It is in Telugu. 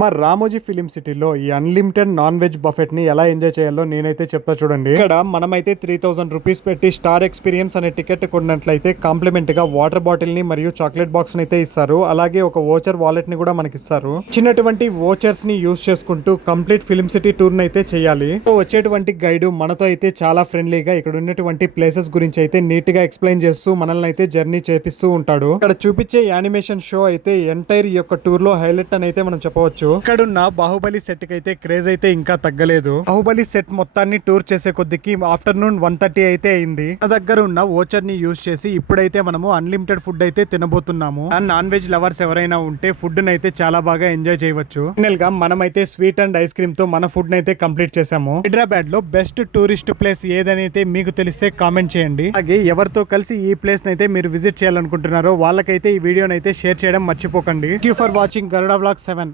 మా రామోజీ ఫిలిం సిటీలో ఈ అన్లిమిటెడ్ నాన్ వెజ్ బఫెట్ ని ఎలా ఎంజాయ్ చేయాలో నేనైతే చెప్తా చూడండి. ఇక్కడ మనమైతే 3000 రూపీస్ పెట్టి స్టార్ ఎక్స్పీరియన్స్ అనే టికెట్ కొన్నట్లయితే కాంప్లిమెంట్ గా వాటర్ బాటిల్ ని మరియు చాక్లెట్ బాక్స్ ని అయితే ఇస్తారు. అలాగే ఒక వోచర్ వాలెట్ ని కూడా మనకి ఇస్తారు. చిన్నటువంటి వోచర్స్ ని యూస్ చేసుకుంటూ కంప్లీట్ ఫిలిం సిటీ టూర్ ని అయితే చేయాలి. వచ్చేటువంటి గైడ్ మనతో అయితే చాలా ఫ్రెండ్లీగా ఇక్కడ ఉన్నటువంటి ప్లేసెస్ గురించి అయితే నీట్ గా ఎక్స్ప్లెయిన్ చేస్తూ మనల్ని అయితే జర్నీ చేపిస్తూ ఉంటాడు. ఇక్కడ చూపించే యానిమేషన్ షో అయితే ఎంటైర్ ఈ యొక్క టూర్ లో హైలైట్ అని అయితే మనం చెప్పవచ్చు. ఇక్కడున్న బాహుబలి సెట్ కి అయితే క్రేజ్ అయితే ఇంకా తగ్గలేదు. బాహుబలి సెట్ మొత్తాన్ని టూర్ చేసే కొద్దికి ఆఫ్టర్నూన్ 1:30 అయితే అయింది. నా దగ్గర ఉన్న వోచర్ ని యూజ్ చేసి ఇప్పుడైతే మనము అన్లిమిటెడ్ ఫుడ్ అయితే తినబోతున్నాము. నాన్ వెజ్ లవర్స్ ఎవరైనా ఉంటే ఫుడ్ అయితే చాలా బాగా ఎంజాయ్ చేయవచ్చు. ఫైనల్ గా మనమైతే స్వీట్ అండ్ ఐస్ క్రీమ్ తో మన ఫుడ్ అయితే కంప్లీట్ చేసాము. హైదరాబాద్ లో బెస్ట్ టూరిస్ట్ ప్లేస్ ఏదని అయితే మీకు తెలిస్తే కామెంట్ చేయండి. అలాగే ఎవరితో కలిసి ఈ ప్లేస్ అయితే మీరు విజిట్ చేయాలనుకుంటున్నారో వాళ్ళకైతే ఈ వీడియోనైతే షేర్ చేయడం మర్చిపోకండి. Thank you for watching Garuda vlog 7.